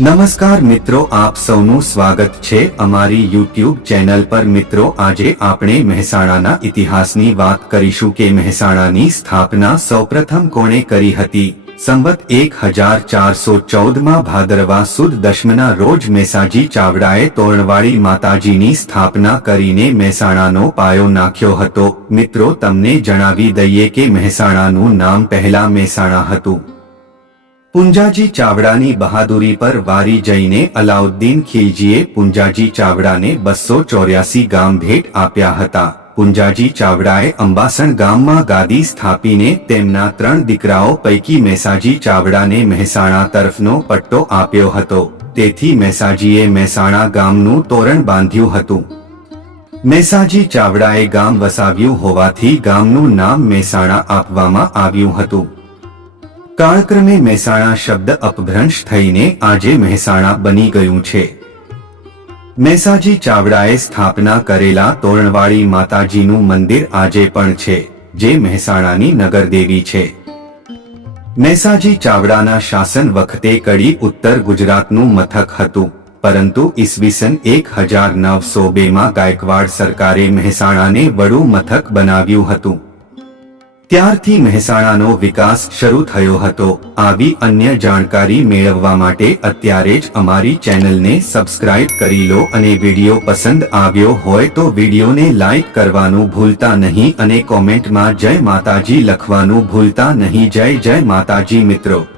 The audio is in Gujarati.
નમસ્કાર મિત્રો, આપ સૌનું સ્વાગત છે અમારી યુટ્યુબ ચેનલ પર। મિત્રો, આજે આપણે મહેસાણાના ઇતિહાસની વાત કરીશું કે મહેસાણાની સ્થાપના સૌપ્રથમ કોણે કરી હતી। સંવત 1414માં ભાદરવા સુદ દશમના રોજ મેસાજી ચાવડાએ તોરણવાળી માતાજીની સ્થાપના કરીને મહેસાણાનો પાયો નાખ્યો હતો। મિત્રો, તમને જણાવી દઈએ કે મહેસાણાનું નામ પહેલા મહેસાણા હતું। પુંજાજી ચાવડાની બહાદુરી પર વારી જઈને અલાઉદ્દીન ખિલજીએ પુંજાજી ચાવડાને 284 ગામ ભેટ આપ્યા હતા। પુંજાજી ચાવડાએ અંબાસણ ગામમાં ગાદી સ્થાપીને તેમના 3 દીકરાઓ પૈકી મેસાજી ચાવડાને મહેસાણા તરફનો પટ્ટો આપ્યો હતો। તેથી મેસાજીએ મહેસાણા ગામનું તોરણ બાંધ્યું હતું। મેસાજી ચાવડાએ ગામ વસાવ્યું હોવાથી ગામનું નામ મહેસાણા આપવામાં આવ્યું હતું। કાળક્રમે મહેસાણા શબ્દ અપભ્રંશ થઈને આજે મહેસાણા બની ગયું છે। મેસાજી ચાવડાએ સ્થાપના કરેલા તોરણવાળી માતાજીનું મંદિર આજે પણ છે, જે મહેસાણાની નગરદેવી છે। મેસાજી ચાવડાના શાસન વખતે કડી ઉત્તર ગુજરાતનું મથક હતું, પરંતુ ઈસવીસન 1902માં ગાયકવાડ સરકારે મહેસાણાને વડું મથક બનાવ્યું હતું। ત્યારથી મહેસાણાનો વિકાસ શરૂ થયો હતો। આવી અન્ય જાણકારી મેળવવા માટે અત્યારે જ અમારી ચેનલને સબસ્ક્રાઇબ કરી લો અને વિડીયો પસંદ આવ્યો હોય તો વિડીયોને લાઇક કરવાનું ભૂલતા નહીં અને કોમેન્ટમાં જય માતાજી લખવાનું ભૂલતા નહીં। જય જય માતાજી મિત્રો।